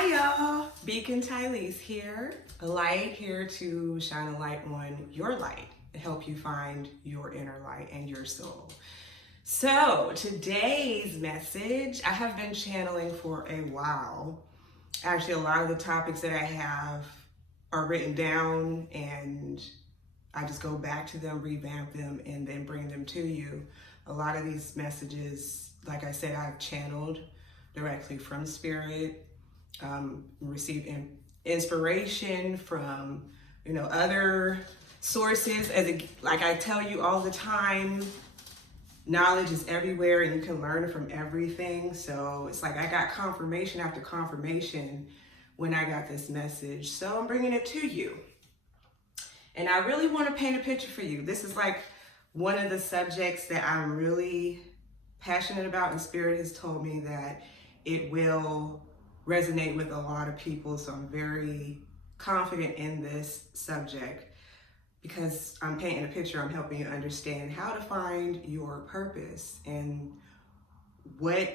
Hi y'all, Beacon Tylese here. A light here to shine a light on your light to help you find your inner light and your soul. So today's message, I have been channeling for a while. Actually, a lot of the topics that I have are written down and I just go back to them, revamp them, and then bring them to you. A lot of these messages, like I said, I've channeled directly from Spirit. Receive inspiration from other sources. Like I tell you all the time, knowledge is everywhere and you can learn from everything. So it's like I got confirmation after confirmation when I got this message, so I'm bringing it to you. And I really want to paint a picture for you. This is like one of the subjects that I'm really passionate about, and Spirit has told me that it will resonate with a lot of people. So I'm very confident in this subject because I'm painting a picture. I'm helping you understand how to find your purpose and what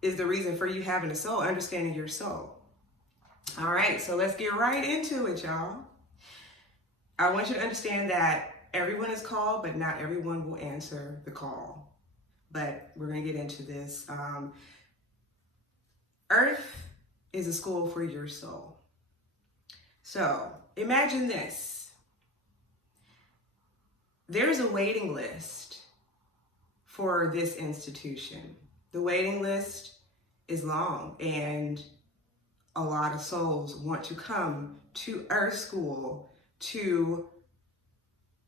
is the reason for you having a soul, understanding your soul. All right, so let's get right into it, y'all. I want you to understand that everyone is called, but not everyone will answer the call. But we're going to get into this. Earth is a school for your soul. So imagine this. There's a waiting list for this institution. The waiting list is long, and a lot of souls want to come to Earth School to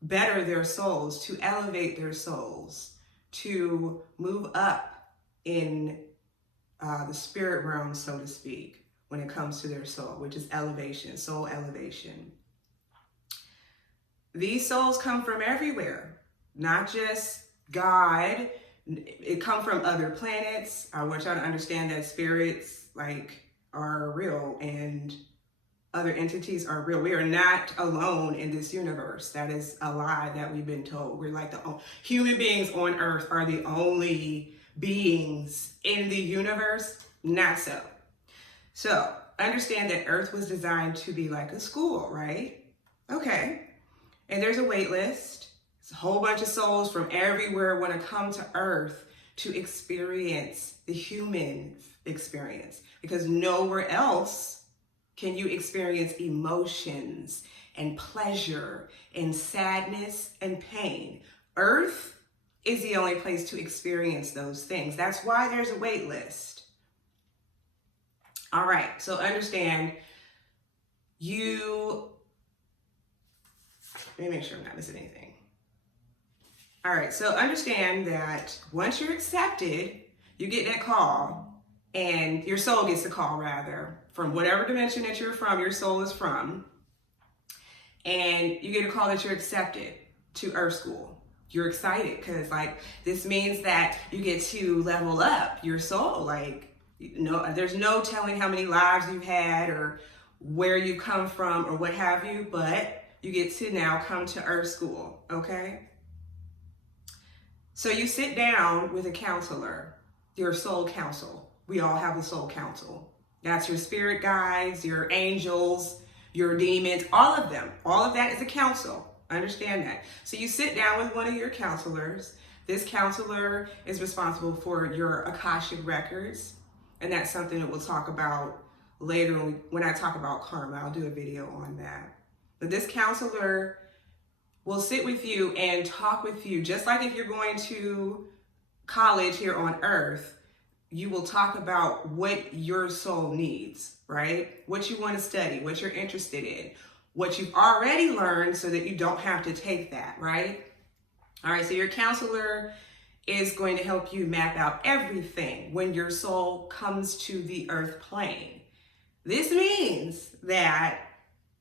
better their souls, to elevate their souls, to move up in the spirit realm, so to speak, when it comes to their soul, which is elevation, soul elevation. These souls come from everywhere, not just God. It come from other planets. I want y'all to understand that spirits are real and other entities are real. We are not alone in this universe. That is a lie that we've been told. We're like human beings on Earth are the only beings in the universe. Not so. So understand that Earth was designed to be like a school, right? Okay. And there's a wait list. It's a whole bunch of souls from everywhere want to come to Earth to experience the human experience, because nowhere else can you experience emotions and pleasure and sadness and pain. Earth is the only place to experience those things. That's why there's a wait list. All right, so understand let me make sure I'm not missing anything. All right, so understand that once you're accepted, you get that call, and your soul gets the call, rather, from whatever dimension that you're from, your soul is from, and you get a call that you're accepted to Earth School. You're excited because this means that you get to level up your soul. There's no telling how many lives you've had or where you come from or what have you, but you get to now come to Earth School, okay? So you sit down with a counselor, your soul council. We all have a soul council. That's your spirit guides, your angels, your demons, all of them. All of that is a council. Understand that. So you sit down with one of your counselors. This counselor is responsible for your Akashic records. And that's something that we'll talk about later when I talk about karma. I'll do a video on that. But this counselor will sit with you and talk with you, just like if you're going to college here on Earth. You will talk about what your soul needs, right? What you want to study, what you're interested in, what you've already learned so that you don't have to take that, right? All right, so your counselor is going to help you map out everything when your soul comes to the Earth plane. This means that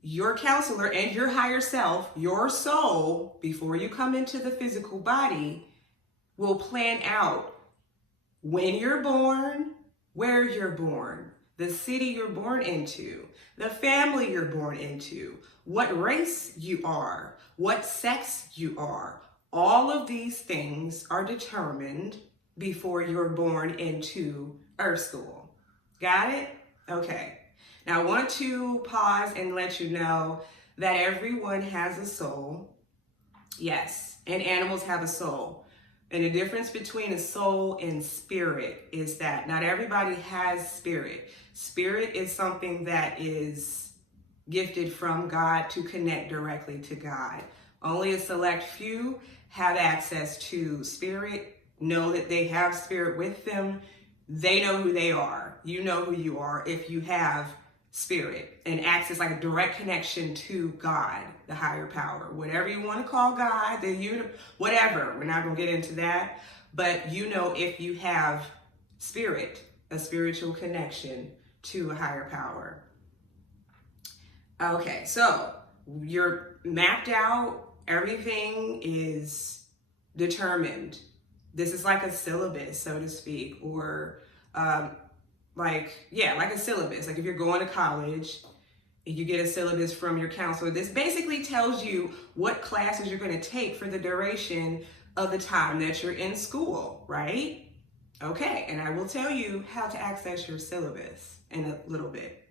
your counselor and your higher self, your soul, before you come into the physical body, will plan out when you're born, where you're born, the city you're born into, the family you're born into, what race you are, what sex you are. All of these things are determined before you're born into Earth School. Got it? Okay. Now I want to pause and let you know that everyone has a soul. Yes, and animals have a soul. And the difference between a soul and spirit is that not everybody has spirit. Spirit is something that is gifted from God to connect directly to God. Only a select few have access to spirit, know that they have spirit with them. They know who they are. You know who you are if you have spirit and access, like a direct connection to God, the higher power, whatever you want to call God, whatever. We're not going to get into that, but you know if you have spirit, a spiritual connection to a higher power. Okay, so you're mapped out. Everything is determined. This is like a syllabus, so to speak, or like a syllabus. Like if you're going to college, you get a syllabus from your counselor. This basically tells you what classes you're going to take for the duration of the time that you're in school, right? Okay, and I will tell you how to access your syllabus in a little bit.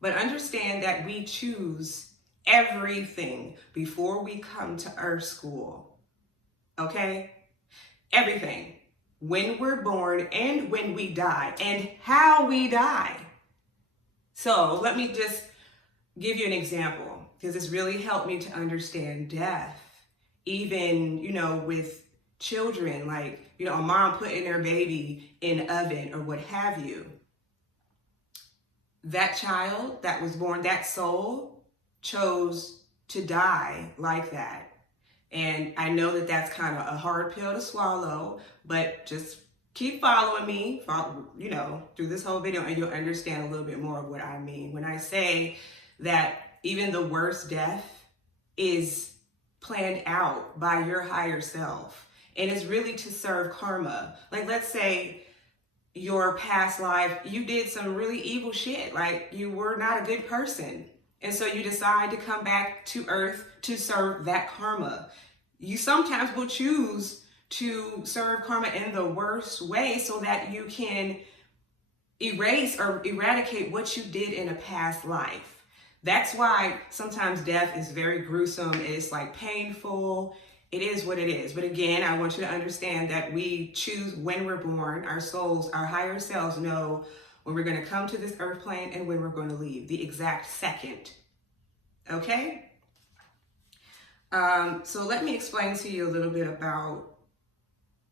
But understand that we choose everything before we come to Earth School. Okay? Everything. When we're born and when we die and how we die. So let me just give you an example, because it's really helped me to understand death. Even, with children, like, a mom putting their baby in an oven or what have you. That child that was born, that soul, chose to die like that. And I know that that's kind of a hard pill to swallow, but just keep following me, through this whole video, and you'll understand a little bit more of what I mean when I say that even the worst death is planned out by your higher self. And it's really to serve karma. Like, let's say your past life, you did some really evil shit. Like, you were not a good person. And so you decide to come back to Earth to serve that karma. You sometimes will choose to serve karma in the worst way so that you can erase or eradicate what you did in a past life. That's why sometimes death is very gruesome. It's like painful. It is what it is. But again, I want you to understand that we choose when we're born. Our souls, our higher selves know when we're going to come to this earth plane and when we're going to leave, the exact second. Okay? So let me explain to you a little bit about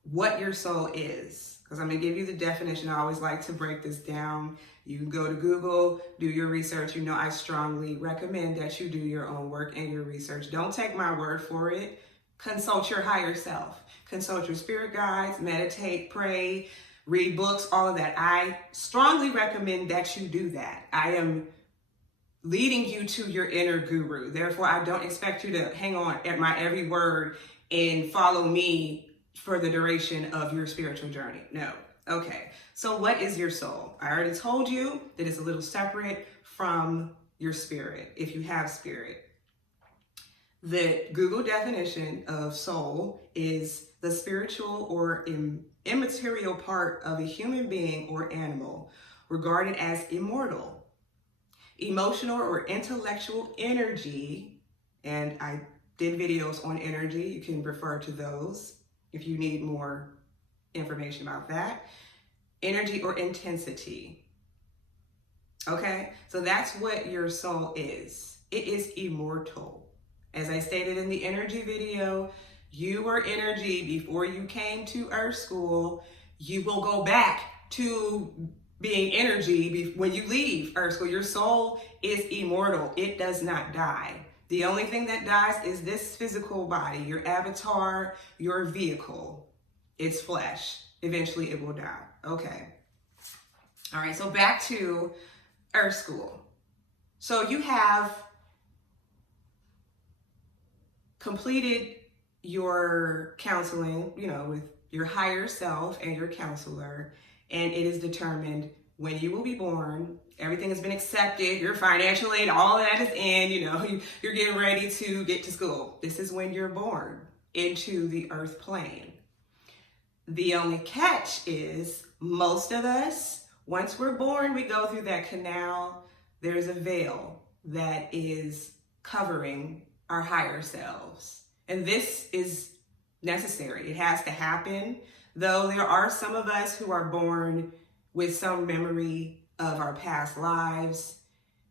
what your soul is, because I'm going to give you the definition. I always like to break this down. You can go to Google, do your research. I strongly recommend that you do your own work and your research. Don't take my word for it. Consult your higher self. Consult your spirit guides, meditate, pray, read books, all of that. I strongly recommend that you do that. I am leading you to your inner guru. Therefore, I don't expect you to hang on at my every word and follow me for the duration of your spiritual journey. No. Okay. So what is your soul? I already told you that it's a little separate from your spirit, if you have spirit. The Google definition of soul is the spiritual or immaterial part of a human being or animal regarded as immortal, emotional or intellectual energy. And I did videos on energy. You can refer to those if you need more information about that. Energy or intensity. Okay, so that's what your soul is. It is immortal. As I stated in the energy video, you were energy before you came to Earth School. You will go back to being energy when you leave Earth School. Your soul is immortal. It does not die. The only thing that dies is this physical body, your avatar, your vehicle. It's flesh. Eventually it will die. Okay. All right, so back to Earth School. So you have completed your counseling, with your higher self and your counselor, and it is determined when you will be born. Everything has been accepted. Your financial aid, all of that is in, you're getting ready to get to school. This is when you're born into the earth plane. The only catch is most of us Once we're born, we go through that canal. There's a veil that is covering our higher selves. And this is necessary. It has to happen. Though there are some of us who are born with some memory of our past lives,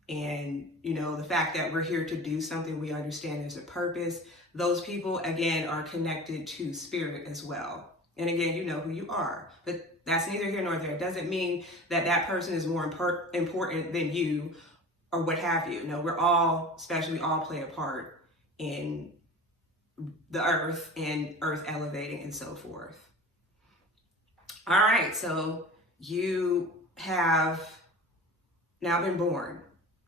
and the fact that we're here to do something we understand there's a purpose, those people again are connected to spirit as well. And again, you know who you are, but that's neither here nor there. It doesn't mean that that person is more important than you or what have you. No, we're all special. We all play a part in the earth and earth elevating and so forth. All right, so you have now been born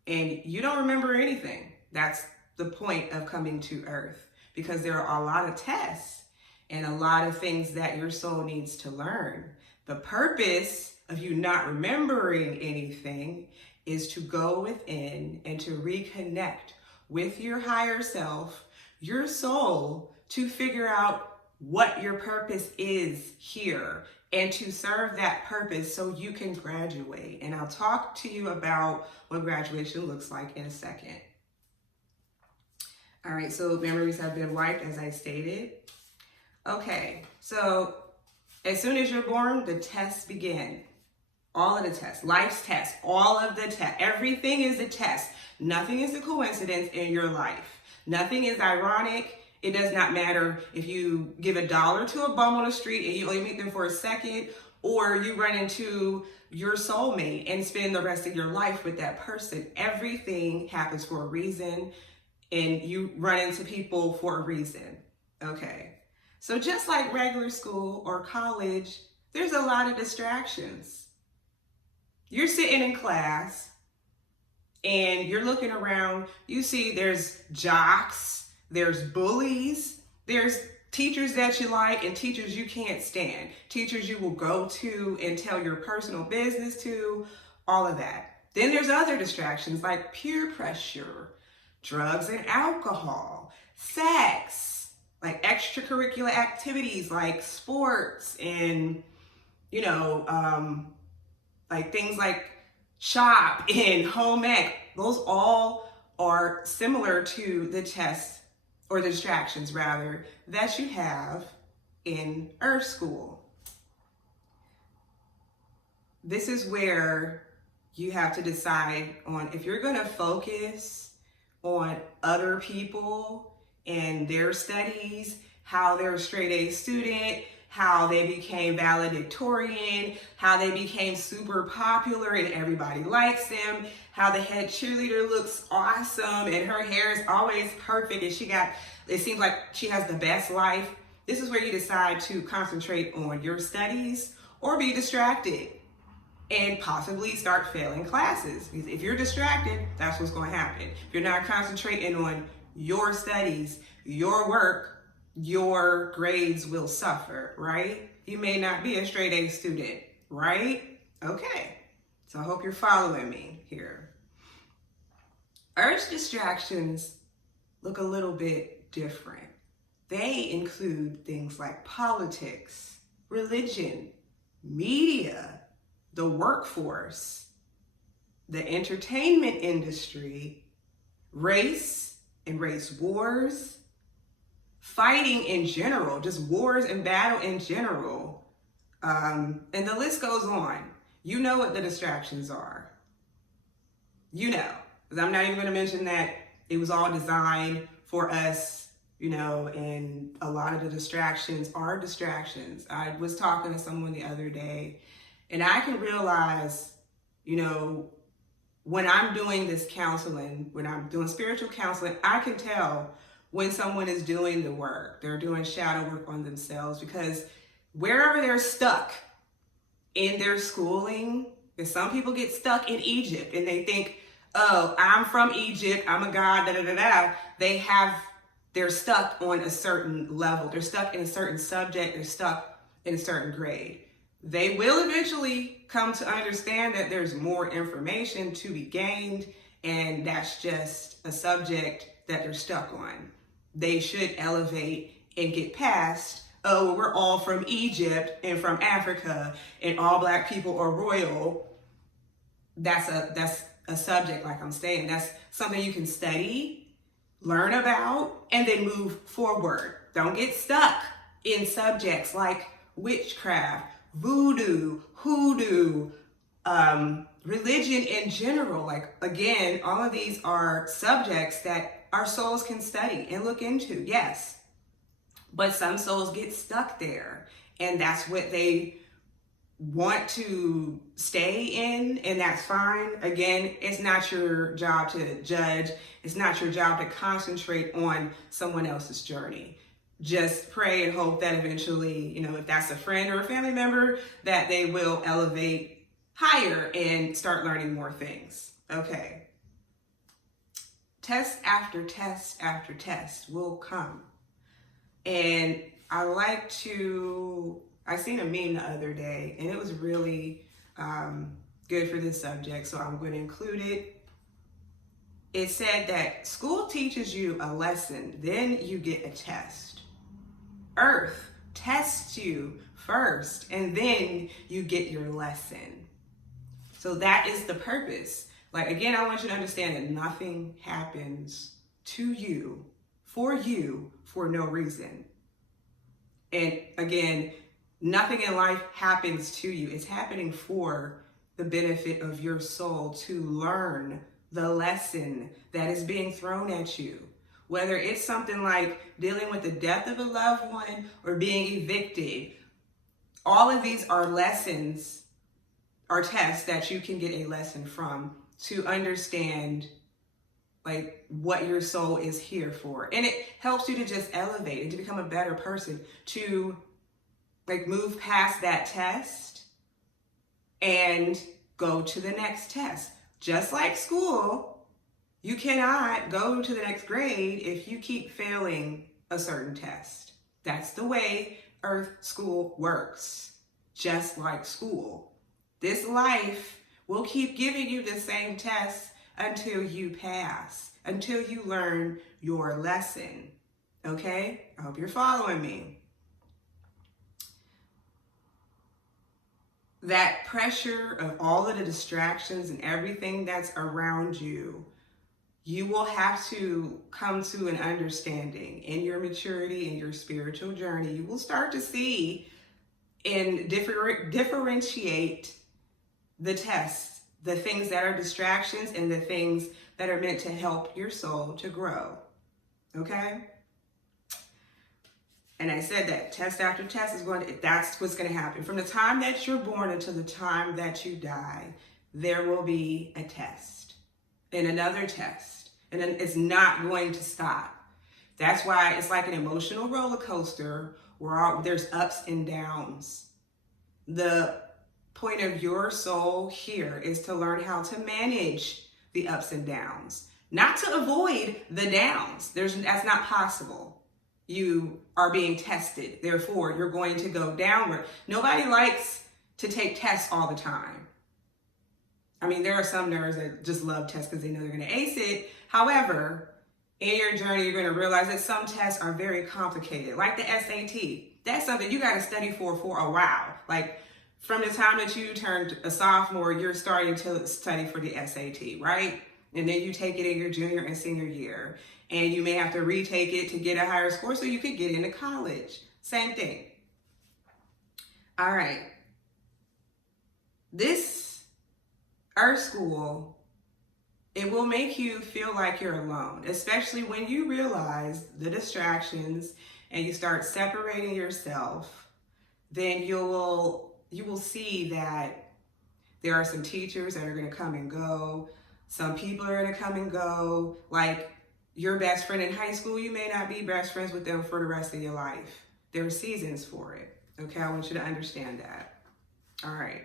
and you don't remember anything. That's the point of coming to earth, because there are a lot of tests and a lot of things that your soul needs to learn. The purpose of you not remembering anything is to go within and to reconnect with your higher self, your soul, to figure out what your purpose is here and to serve that purpose so you can graduate. And I'll talk to you about what graduation looks like in a second. All right, so memories have been wiped, as I stated. Okay, so as soon as you're born, the tests begin. All of the tests, life's tests, all of the tests, everything is a test. Nothing is a coincidence in your life. Nothing is ironic. It does not matter if you give $1 to a bum on the street and you only meet them for a second, or you run into your soulmate and spend the rest of your life with that person. Everything happens for a reason, and you run into people for a reason. Okay. So just like regular school or college, there's a lot of distractions. You're sitting in class and you're looking around, you see there's jocks, there's bullies, there's teachers that you like and teachers you can't stand, teachers you will go to and tell your personal business to, all of that. Then there's other distractions like peer pressure, drugs and alcohol, sex, like extracurricular activities like sports and, like things like shop and home ec. Those all are similar to the tests, or the distractions rather, that you have in Earth School. This is where you have to decide on if you're going to focus on other people and their studies, how they're a straight A student, how they became valedictorian, how they became super popular and everybody likes them, how the head cheerleader looks awesome and her hair is always perfect and it seems like she has the best life. This is where you decide to concentrate on your studies or be distracted and possibly start failing classes. Because if you're distracted, that's what's going to happen. If you're not concentrating on your studies, your work, your grades will suffer, right? You may not be a straight A student, right? Okay, so I hope you're following me here. Earth's distractions look a little bit different. They include things like politics, religion, media, the workforce, the entertainment industry, race and race wars, fighting in general, just wars and battle in general. And the list goes on. You know what the distractions are. You know, because I'm not even going to mention that it was all designed for us, and a lot of the distractions are distractions. I was talking to someone the other day, and I can realize, when I'm doing this counseling, when I'm doing spiritual counseling, I can tell when someone is doing the work, they're doing shadow work on themselves, because wherever they're stuck in their schooling, because some people get stuck in Egypt and they think, oh, I'm from Egypt, I'm a god, they're stuck on a certain level. They're stuck in a certain subject. They're stuck in a certain grade. They will eventually come to understand that there's more information to be gained, and that's just a subject that they're stuck on. They should elevate and get past, oh, we're all from Egypt and from Africa and all Black people are royal. that's a subject, like I'm saying, that's something you can study, learn about, and then move forward. Don't get stuck in subjects like witchcraft, voodoo, hoodoo, religion in general. Like, again, all of these are subjects that our souls can study and look into, yes. But some souls get stuck there, and that's what they want to stay in, and that's fine. Again, it's not your job to judge. It's not your job to concentrate on someone else's journey. Just pray and hope that eventually, if that's a friend or a family member, that they will elevate higher and start learning more things. Okay. Test after test after test will come. And I seen a meme the other day, and it was really good for this subject, so I'm going to include it. It said that school teaches you a lesson, then you get a test. Earth tests you first, and then you get your lesson. So that is the purpose. Like, again, I want you to understand that nothing happens to you, for no reason. And again, nothing in life happens to you. It's happening for the benefit of your soul to learn the lesson that is being thrown at you. Whether it's something like dealing with the death of a loved one or being evicted, all of these are lessons, are tests that you can get a lesson from to understand like what your soul is here for. And it helps you to just elevate and to become a better person, to like move past that test and go to the next test. Just like school, you cannot go to the next grade if you keep failing a certain test. That's the way Earth School works. Just like school. This life will keep giving you the same tests until you pass, until you learn your lesson. Okay? I hope you're following me. That pressure of all of the distractions and everything that's around you, you will have to come to an understanding in your maturity, in your spiritual journey. You will start to see and differentiate the tests, the things that are distractions and the things that are meant to help your soul to grow. Okay? And I said that test after test that's what's going to happen. From the time that you're born until the time that you die, there will be a test and another test. And then it's not going to stop. That's why it's like an emotional roller coaster where there's ups and downs. The point of your soul here is to learn how to manage the ups and downs, not to avoid the downs. That's not possible. You are being tested. Therefore, you're going to go downward. Nobody likes to take tests all the time. I mean, there are some nerds that just love tests because they know they're going to ace it. However, in your journey, you're going to realize that some tests are very complicated, like the SAT. That's something you got to study for a while. Like, from the time that you turned a sophomore, you're starting to study for the SAT, right? And then you take it in your junior and senior year. And you may have to retake it to get a higher score so you could get into college. Same thing. All right. This Earth School, it will make you feel like you're alone, especially when you realize the distractions and you start separating yourself. Then you will see that there are some teachers that are going to come and go. Some people are going to come and go. Like your best friend in high school, you may not be best friends with them for the rest of your life. There are seasons for it. Okay, I want you to understand that. All right.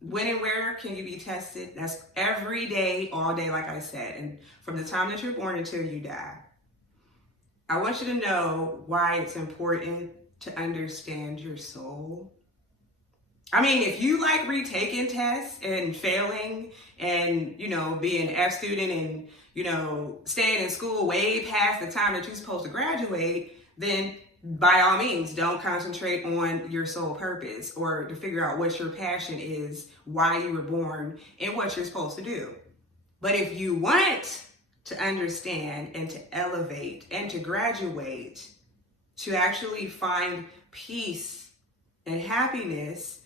When and where can you be tested? That's every day, all day, like I said. And from the time that you're born until you die. I want you to know why it's important to understand your soul. I mean, if you like retaking tests and failing and, being an F student and, staying in school way past the time that you're supposed to graduate, then by all means, don't concentrate on your soul purpose or to figure out what your passion is, why you were born, and what you're supposed to do. But if you want to understand and to elevate and to graduate, to actually find peace and happiness,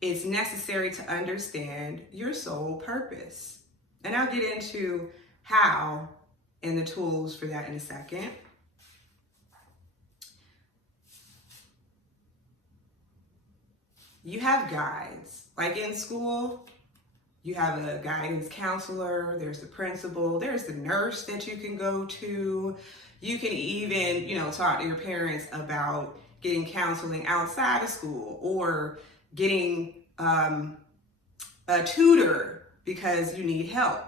it's necessary to understand your soul purpose. And I'll get into how and the tools for that in a second. You have guides. Like in school, you have a guidance counselor, there's the principal, there's the nurse that you can go to. You can even, talk to your parents about getting counseling outside of school or getting a tutor because you need help.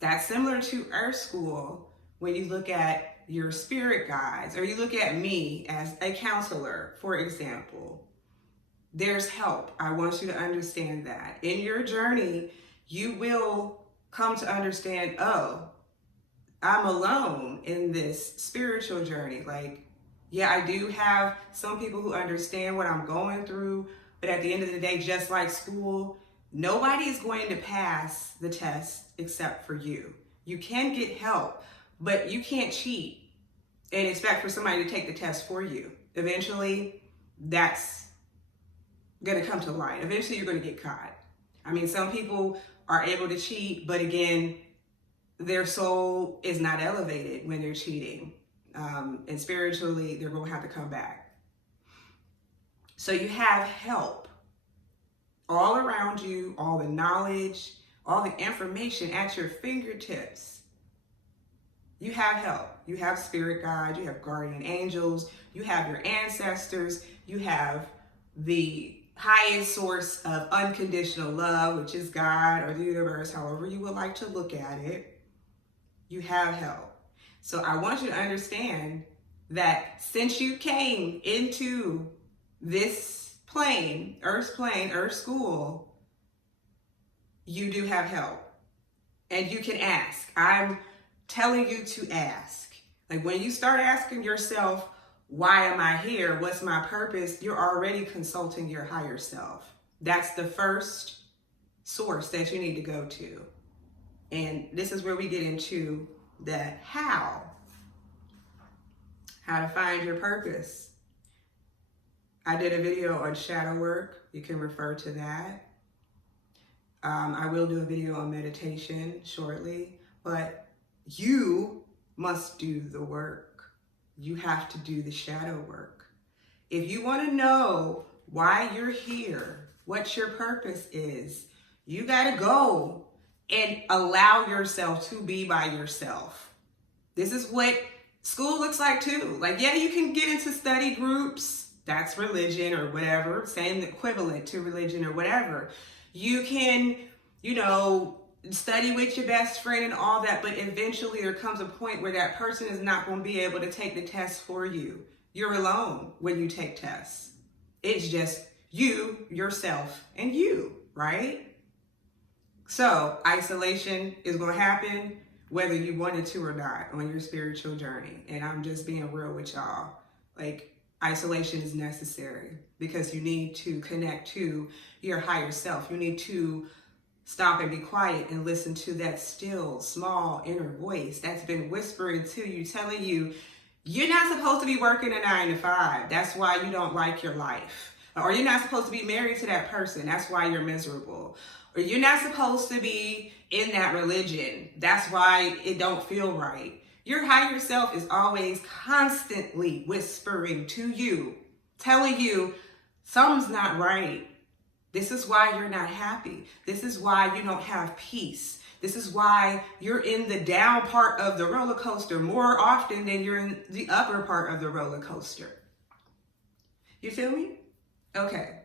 That's similar to Earth School when you look at your spirit guides, or you look at me as a counselor, for example. There's help. I want you to understand that. In your journey, you will come to understand, oh, I'm alone in this spiritual journey. Like, yeah, I do have some people who understand what I'm going through, but at the end of the day, just like school, nobody is going to pass the test except for you. You can get help, but you can't cheat and expect for somebody to take the test for you. Eventually, that's going to come to light. Eventually, you're going to get caught. I mean, some people are able to cheat, but again, their soul is not elevated when they're cheating. And spiritually, they're going to have to come back. So you have help all around you, all the knowledge, all the information at your fingertips. You have help. You have spirit guides, you have guardian angels, you have your ancestors, you have the highest source of unconditional love, which is God or the universe, however you would like to look at it. You have help. So I want you to understand that since you came into this plane, Earth school, you do have help. And you can ask. I'm telling you to ask. Like when you start asking yourself, why am I here? What's my purpose? You're already consulting your higher self. That's the first source that you need to go to. And this is where we get into the how to find your purpose. I did a video on shadow work. You can refer to that. I will do a video on meditation shortly, but you must do the work. You have to do the shadow work. If you want to know why you're here, what your purpose is, you got to go and allow yourself to be by yourself. This is what school looks like too. Like, yeah, you can get into study groups. That's religion or whatever, same equivalent to religion or whatever. You can, study with your best friend and all that, but eventually there comes a point where that person is not going to be able to take the test for you. You're alone when you take tests. It's just you, yourself, and you, right? So isolation is going to happen whether you wanted to or not on your spiritual journey. And I'm just being real with y'all. Like, isolation is necessary because you need to connect to your higher self. You need to stop and be quiet and listen to that still, small inner voice that's been whispering to you, telling you, you're not supposed to be working a 9 to 5. That's why you don't like your life. Or you're not supposed to be married to that person. That's why you're miserable. Or you're not supposed to be in that religion. That's why it don't feel right. Your higher self is always constantly whispering to you, telling you something's not right. This is why you're not happy. This is why you don't have peace. This is why you're in the down part of the roller coaster more often than you're in the upper part of the roller coaster. You feel me? Okay.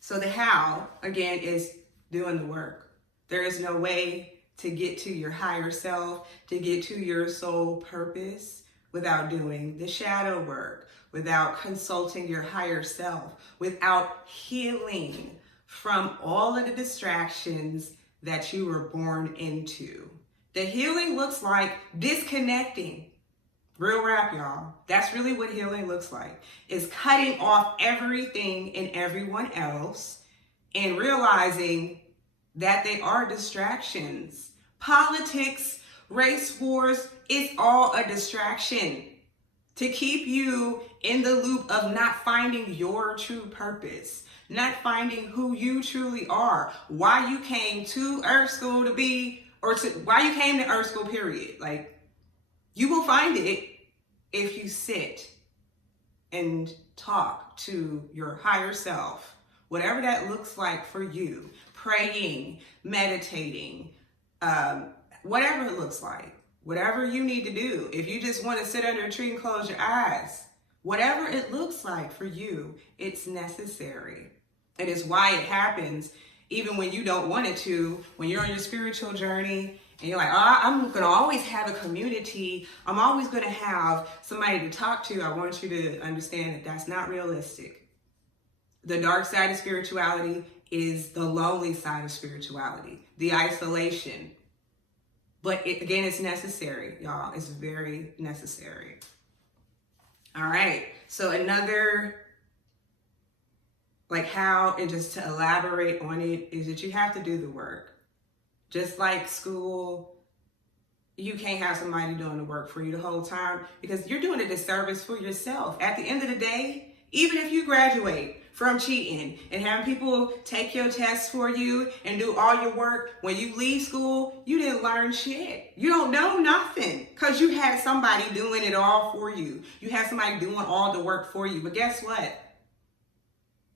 So the how, again, is doing the work. There is no way to get to your higher self, to get to your soul purpose without doing the shadow work, without consulting your higher self, without healing from all of the distractions that you were born into. The healing looks like disconnecting, Real rap, y'all. That's really what healing looks like. Is cutting off everything and everyone else and realizing that they are distractions. Politics, race wars, it's all a distraction to keep you in the loop of not finding your true purpose, not finding who you truly are, why you came to Earth School to be, or why you came to Earth School, period. Like, you will find it if you sit and talk to your higher self, whatever that looks like for you, praying, meditating, whatever it looks like, whatever you need to do. If you just want to sit under a tree and close your eyes, whatever it looks like for you, it's necessary. It is why it happens even when you don't want it to, when you're on your spiritual journey and you're like, oh, I'm going to always have a community. I'm always going to have somebody to talk to. I want you to understand that that's not realistic. The dark side of spirituality is the lonely side of spirituality, the isolation. But again, it's necessary, y'all. It's very necessary. All right. So another, like how, and just to elaborate on it, is that you have to do the work. Just like school, you can't have somebody doing the work for you the whole time because you're doing a disservice for yourself. At the end of the day, even if you graduate from cheating and having people take your tests for you and do all your work, when you leave school, you didn't learn shit. You don't know nothing because you had somebody doing it all for you. You had somebody doing all the work for you. But guess what?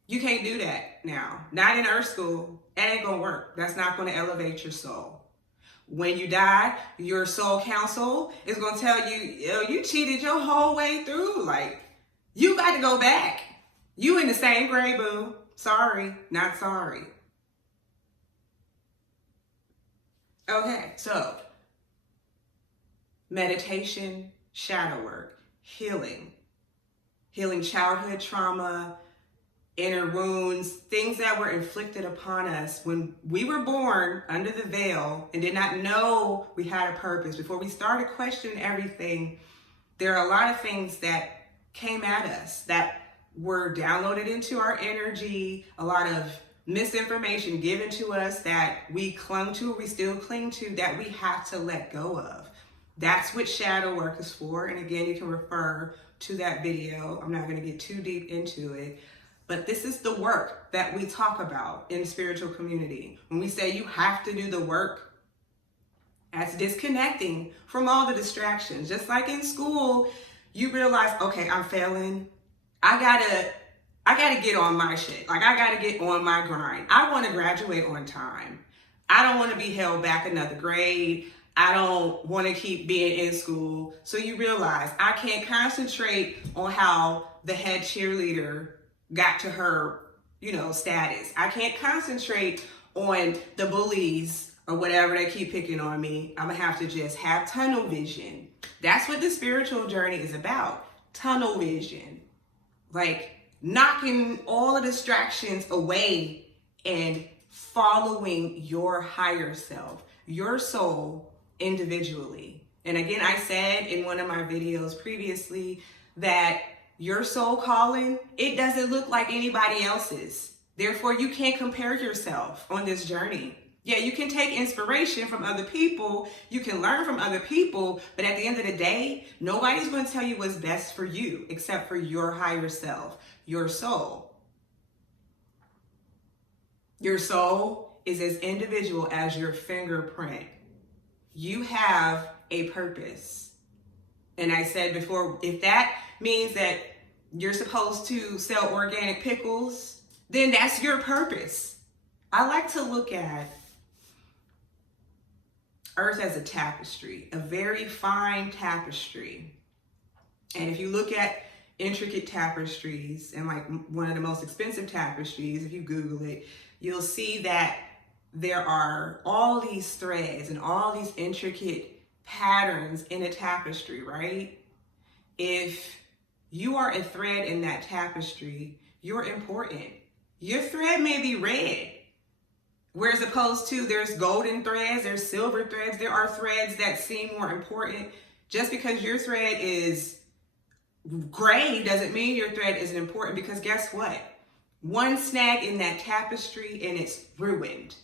You can't do that now. Not in Earth School. That ain't gonna work. That's not gonna elevate your soul. When you die, your soul council is gonna tell you, yo, you cheated your whole way through. Like, you got to go back. You in the same grade, boo. Sorry, not sorry. Okay, so meditation, shadow work, healing childhood trauma, inner wounds, things that were inflicted upon us when we were born under the veil and did not know we had a purpose. Before we started questioning everything, there are a lot of things that came at us that were downloaded into our energy, a lot of misinformation given to us that we clung to, we still cling to, that we have to let go of. That's what shadow work is for. And again, you can refer to that video. I'm not going to get too deep into it. But this is the work that we talk about in the spiritual community. When we say you have to do the work, that's disconnecting from all the distractions. Just like in school, you realize, okay, I'm failing. I gotta get on my shit. Like, I gotta get on my grind. I want to graduate on time. I don't want to be held back another grade. I don't want to keep being in school. So you realize I can't concentrate on how the head cheerleader got to her, status. I can't concentrate on the bullies or whatever they keep picking on me. I'm gonna have to just have tunnel vision. That's what the spiritual journey is about. Tunnel vision. Like, knocking all the distractions away and following your higher self, your soul individually. And again, I said in one of my videos previously that your soul calling, it doesn't look like anybody else's. Therefore, you can't compare yourself on this journey. Yeah, you can take inspiration from other people. You can learn from other people. But at the end of the day, nobody's going to tell you what's best for you except for your higher self, your soul. Your soul is as individual as your fingerprint. You have a purpose. And I said before, if that means that you're supposed to sell organic pickles, then that's your purpose. I like to look at Earth as a tapestry, a very fine tapestry. And if you look at intricate tapestries, and like one of the most expensive tapestries, if you Google it, you'll see that there are all these threads and all these intricate patterns in a tapestry, right? If you are a thread in that tapestry, you're important. Your thread may be red, whereas opposed to there's golden threads, there's silver threads, there are threads that seem more important. Just because your thread is gray doesn't mean your thread isn't important, because guess what? One snag in that tapestry and it's ruined.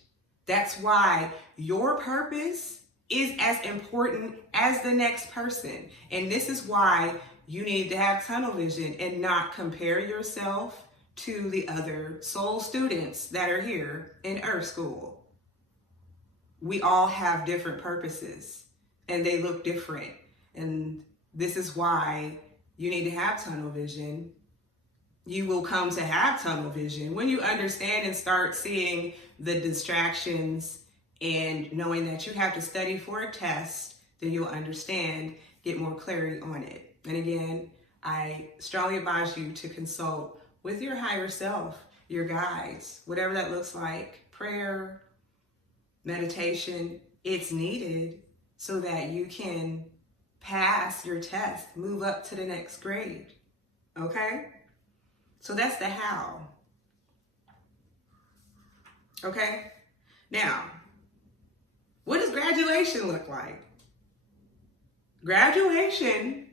That's why your purpose is as important as the next person. And this is why you need to have tunnel vision and not compare yourself to the other soul students that are here in Earth School. We all have different purposes and they look different. And this is why you need to have tunnel vision. You will come to have tunnel vision when you understand and start seeing the distractions and knowing that you have to study for a test. Then you'll understand, get more clarity on it. And again, I strongly advise you to consult with your higher self, your guides, whatever that looks like, prayer, meditation. It's needed so that you can pass your test, move up to the next grade. Okay? So that's the how. Okay? Now, what does graduation look like? Graduation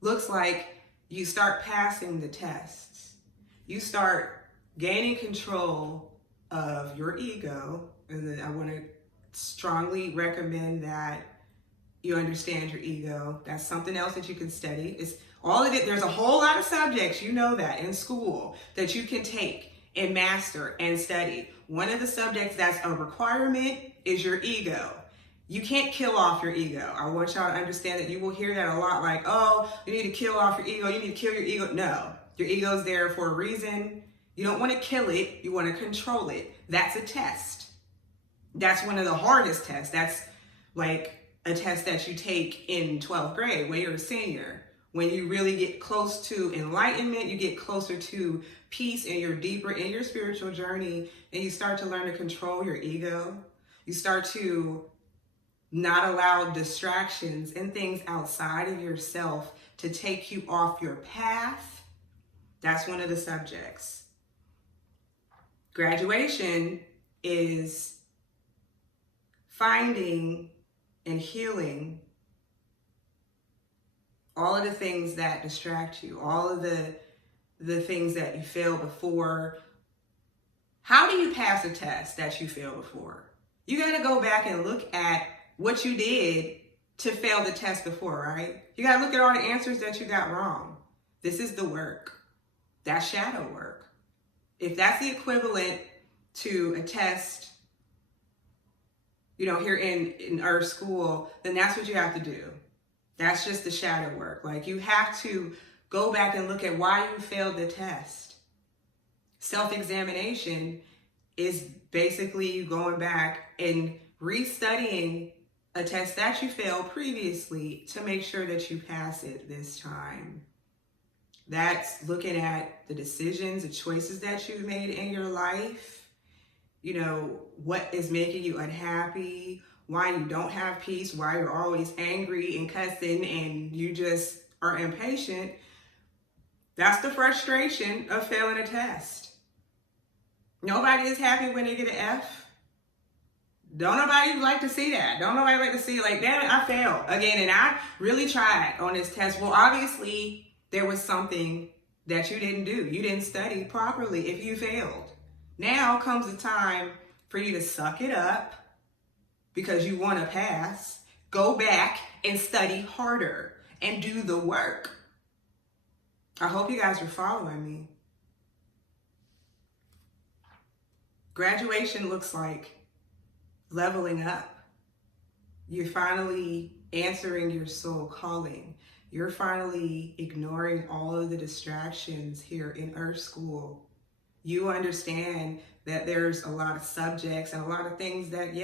looks like you start passing the tests. You start gaining control of your ego. And then I want to strongly recommend that you understand your ego. That's something else that you can study. It's all of it. There's a whole lot of subjects, you know that, in school that you can take and master and study. One of the subjects that's a requirement is your ego. You can't kill off your ego. I want y'all to understand that. You will hear that a lot, like, oh, you need to kill off your ego. You need to kill your ego. No, your ego's there for a reason. You don't want to kill it. You want to control it. That's a test. That's one of the hardest tests. That's like a test that you take in 12th grade when you're a senior. When you really get close to enlightenment, you get closer to peace and you're deeper in your spiritual journey, and you start to learn to control your ego. You start to not allow distractions and things outside of yourself to take you off your path. That's one of the subjects. Graduation is finding and healing all of the things that distract you, all of the things that you failed before. How do you pass a test that you failed before? You got to go back and look at what you did to fail the test before, right? You got to look at all the answers that you got wrong. This is the work. That's shadow work. If that's the equivalent to a test, here in Earth School, then that's what you have to do. That's just the shadow work. Like, you have to go back and look at why you failed the test. Self-examination is basically you going back and restudying a test that you failed previously to make sure that you pass it this time. That's looking at the decisions, the choices that you've made in your life. What is making you unhappy, why you don't have peace, why you're always angry and cussing and you just are impatient. That's the frustration of failing a test. Nobody is happy when they get an F. Don't nobody like to see that. Don't nobody like to see, like, damn it, I failed again. And I really tried on this test. Well, obviously there was something that you didn't do. You didn't study properly if you failed. Now comes the time for you to suck it up because you want to pass. Go back and study harder and do the work. I hope you guys are following me. Graduation looks like leveling up. You're finally answering your soul calling. You're finally ignoring all of the distractions here in Earth School. You understand that there's a lot of subjects and a lot of things that,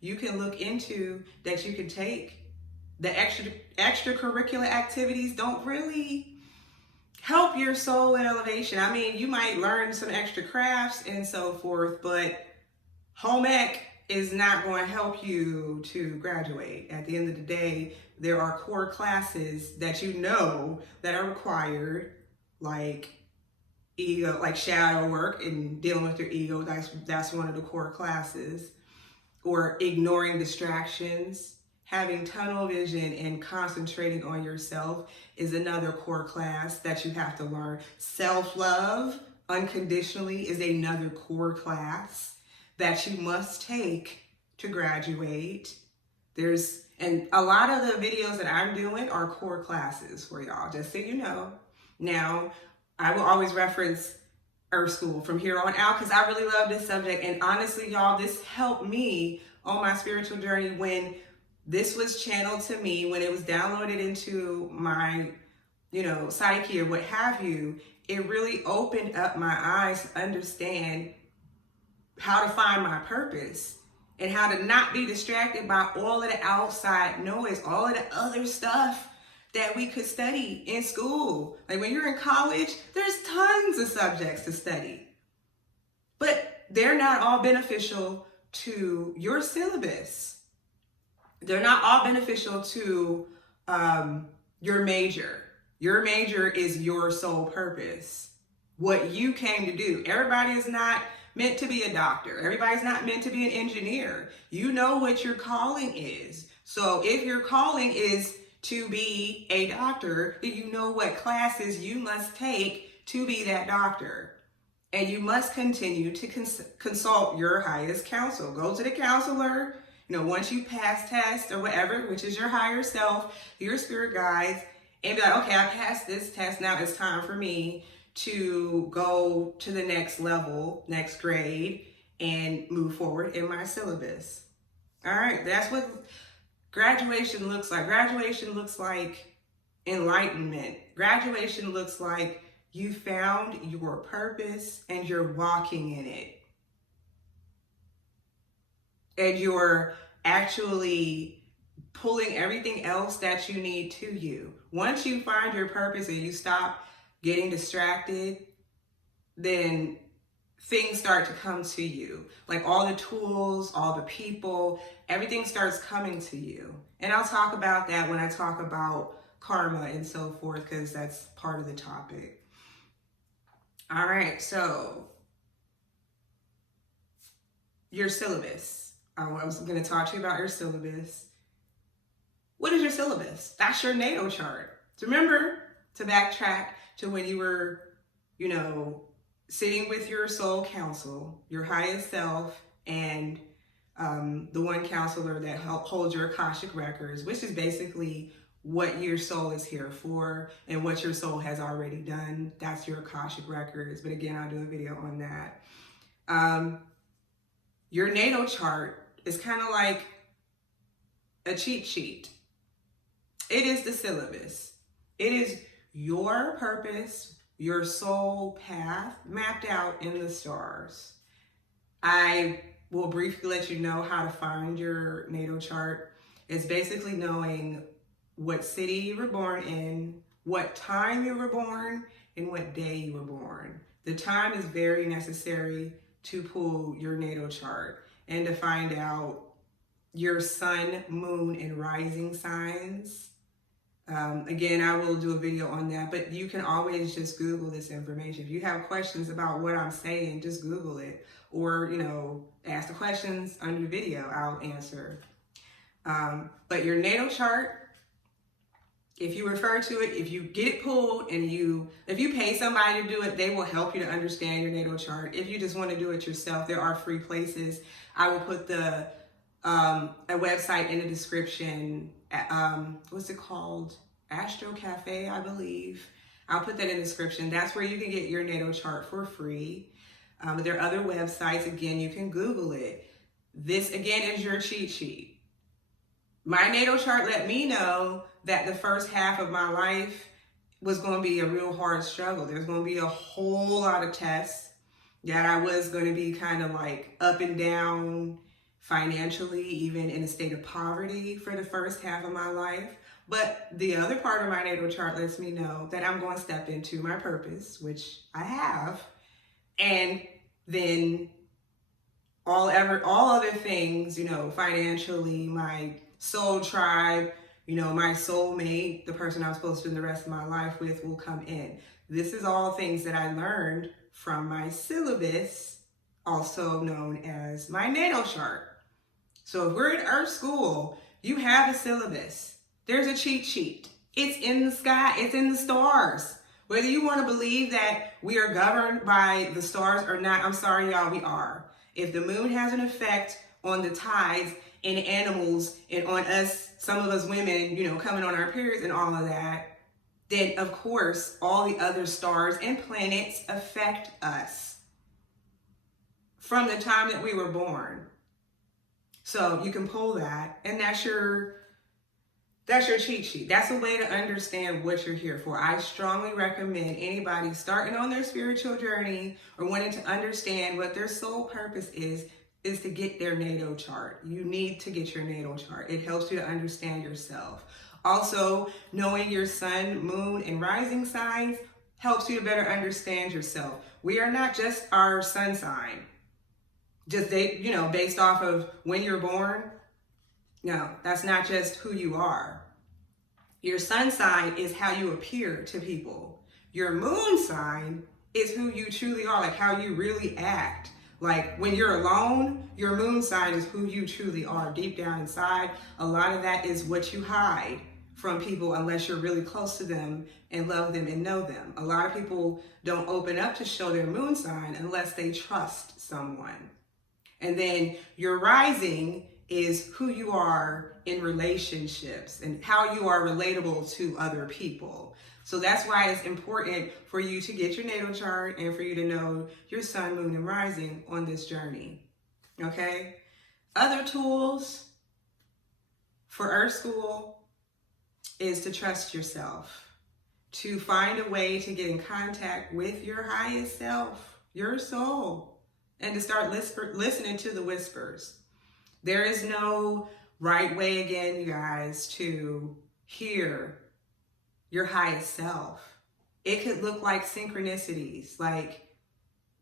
you can look into, that you can take. The extracurricular activities don't really help your soul in elevation. I mean, you might learn some extra crafts and so forth, but home ec is not going to help you to graduate. At the end of the day, there are core classes that that are required, like ego, like shadow work and dealing with your ego. That's one of the core classes. Or ignoring distractions, having tunnel vision and concentrating on yourself is another core class that you have to learn. Self-love unconditionally is another core class that you must take to graduate. And a lot of the videos that I'm doing are core classes for y'all, just so you know. Now, I will always reference Earth School from here on out because I really love this subject. And honestly, y'all, this helped me on my spiritual journey when this was channeled to me, when it was downloaded into my, psyche or what have you. It really opened up my eyes to understand how to find my purpose and how to not be distracted by all of the outside noise, all of the other stuff that we could study in school. Like when you're in college, there's tons of subjects to study, but they're not all beneficial to your syllabus. They're not all beneficial to your major. Your major is your sole purpose, what you came to do. Everybody is not meant to be a doctor. Everybody's not meant to be an engineer. You know what your calling is. So if your calling is to be a doctor, then you know what classes you must take to be that doctor. And you must continue to consult your highest counsel. Go to the counselor, once you pass test or whatever, which is your higher self, your spirit guides, and be like, okay, I passed this test. Now it's time for me to go to the next level, next grade, and move forward in my syllabus. All right, that's what graduation looks like. Graduation looks like enlightenment. Graduation looks like you found your purpose and you're walking in it. And you're actually pulling everything else that you need to you. Once you find your purpose and you stop getting distracted, then things start to come to you. Like all the tools, all the people, everything starts coming to you. And I'll talk about that when I talk about karma and so forth, because that's part of the topic. All right, so your syllabus. I was going to talk to you about your syllabus. What is your syllabus? That's your natal chart. So remember to backtrack to when you were, sitting with your soul counsel, your highest self, and the one counselor that holds your Akashic records, which is basically what your soul is here for and what your soul has already done. That's your Akashic records. But again, I'll do a video on that. Your natal chart is kind of like a cheat sheet. It is the syllabus. It is your purpose, your soul path mapped out in the stars. I will briefly let you know how to find your natal chart. It's basically knowing what city you were born in, what time you were born, and what day you were born. The time is very necessary to pull your natal chart and to find out your sun, moon, and rising signs. Again, I will do a video on that, but you can always just Google this information. If you have questions about what I'm saying, just Google it, or, ask the questions under the video, I'll answer. But your natal chart, if you refer to it, if you get it pulled and if you pay somebody to do it, they will help you to understand your natal chart. If you just want to do it yourself, there are free places. I will put a website in the description. What's it called? Astro Cafe, I believe. I'll put that in the description. That's where you can get your natal chart for free. But there are other websites. Again, you can Google it. This, again, is your cheat sheet. My natal chart let me know that the first half of my life was going to be a real hard struggle. There's going to be a whole lot of tests, that I was going to be kind of like up and down financially, even in a state of poverty for the first half of my life. But the other part of my natal chart lets me know that I'm going to step into my purpose, which I have, and then all other things, financially, my soul tribe, my soulmate, the person I'm supposed to spend the rest of my life with, will come in. This is all things that I learned from my syllabus, also known as my natal chart. So if we're in Earth School, You have a syllabus. There's a cheat sheet. It's in the sky. It's in the stars. Whether you want to believe that we are governed by the stars or not, I'm sorry, y'all, we are. If the moon has an effect on the tides and animals and on us, some of us women, coming on our periods and all of that, then of course, all the other stars and planets affect us from the time that we were born. So you can pull that, and that's your cheat sheet. That's a way to understand what you're here for. I strongly recommend anybody starting on their spiritual journey or wanting to understand what their soul purpose is to get their natal chart. You need to get your natal chart. It helps you to understand yourself. Also, knowing your sun, moon, and rising signs helps you to better understand yourself. We are not just our sun sign, just based off of when you're born. No, that's not just who you are. Your sun sign is how you appear to people. Your moon sign is who you truly are, like how you really act. Like when you're alone, your moon sign is who you truly are deep down inside. A lot of that is what you hide from people unless you're really close to them and love them and know them. A lot of people don't open up to show their moon sign unless they trust someone. And then your rising is who you are in relationships and how you are relatable to other people. So that's why it's important for you to get your natal chart and for you to know your sun, moon, and rising on this journey. Okay? Other tools for Earth School is to trust yourself, to find a way to get in contact with your highest self, your soul, and to start listening to the whispers. There is no right way, again, you guys, to hear your highest self. It could look like synchronicities, like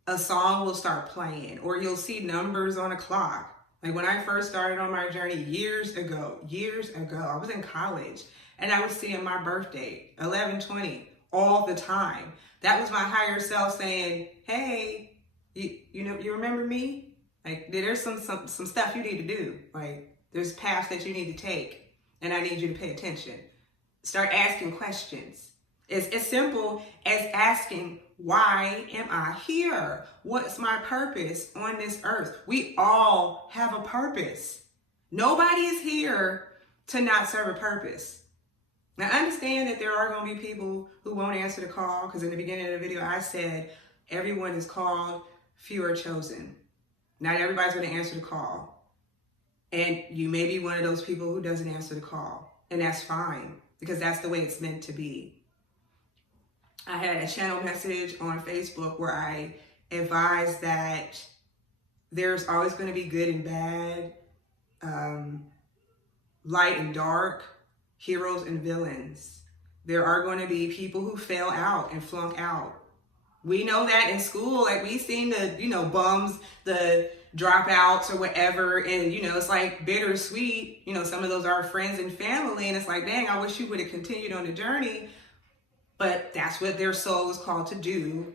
a song will start playing, or you'll see numbers on a clock. Like when I first started on my journey years ago, I was in college, and I was seeing my birthday, 11/20, all the time. That was my higher self saying, hey, you remember me? Like there's some stuff you need to do. Like there's paths that you need to take, and I need you to pay attention. Start asking questions. It's as simple as asking, why am I here? What's my purpose on this earth? We all have a purpose. Nobody is here to not serve a purpose. Now, understand that there are going to be people who won't answer the call, because in the beginning of the video, I said, everyone is called, few are chosen. Not everybody's going to answer the call. And you may be one of those people who doesn't answer the call. And that's fine, because that's the way it's meant to be. I had a channel message on Facebook where I advised that there's always going to be good and bad, light and dark, heroes and villains. There are going to be people who fail out and flunk out. We know that in school, like we've seen the, bums, the dropouts or whatever. And, it's like bittersweet. Some of those are friends and family. And it's like, dang, I wish you would have continued on the journey. But that's what their soul is called to do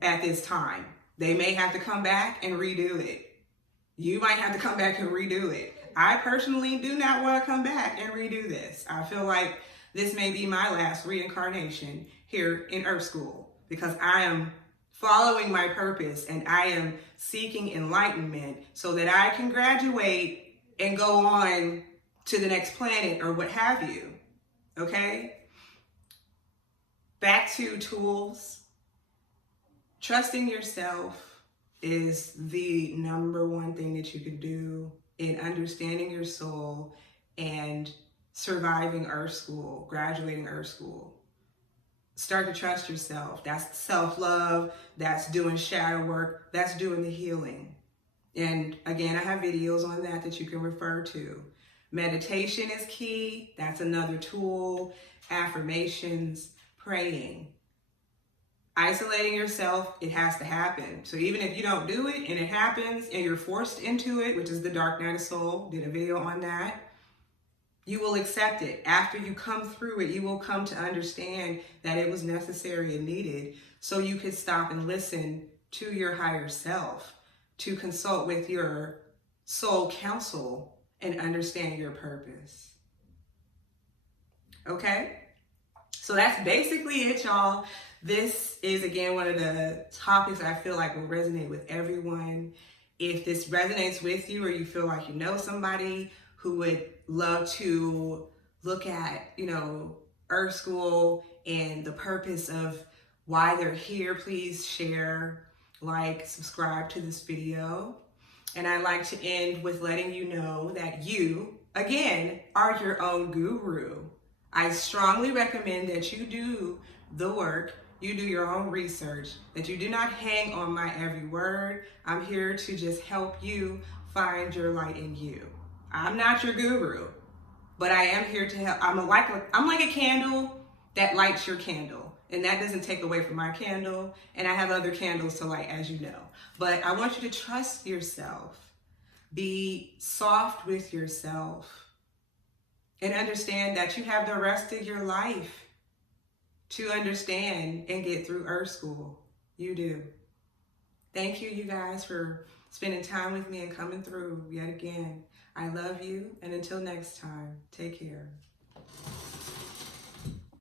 at this time. They may have to come back and redo it. You might have to come back and redo it. I personally do not want to come back and redo this. I feel like this may be my last reincarnation here in Earth School, because I am following my purpose and I am seeking enlightenment so that I can graduate and go on to the next planet or what have you. Okay? Back to tools. Trusting yourself is the number one thing that you can do in understanding your soul and surviving Earth School, graduating Earth School. Start to trust yourself. That's self-love. That's doing shadow work. That's doing the healing. And again, I have videos on that you can refer to. Meditation is key. That's another tool. Affirmations, praying. Isolating yourself, it has to happen. So even if you don't do it and it happens and you're forced into it, which is the Dark Night of Soul, did a video on that, you will accept it. After you come through it, you will come to understand that it was necessary and needed, so you could stop and listen to your higher self, to consult with your soul counsel and understand your purpose. Okay? So that's basically it, y'all. This is, again, one of the topics I feel like will resonate with everyone. If this resonates with you, or you feel like you know somebody who would love to look at, Earth School and the purpose of why they're here, please share, like, subscribe to this video. And I'd like to end with letting you know that you, again, are your own guru. I strongly recommend that you do the work, you do your own research, that you do not hang on my every word. I'm here to just help you find your light in you. I'm not your guru, but I am here to help. I'm like a candle that lights your candle, and that doesn't take away from my candle, and I have other candles to light, as you know. But I want you to trust yourself, be soft with yourself, and understand that you have the rest of your life to understand and get through Earth School. You do. Thank you, you guys, for spending time with me and coming through yet again. I love you, and until next time, take care.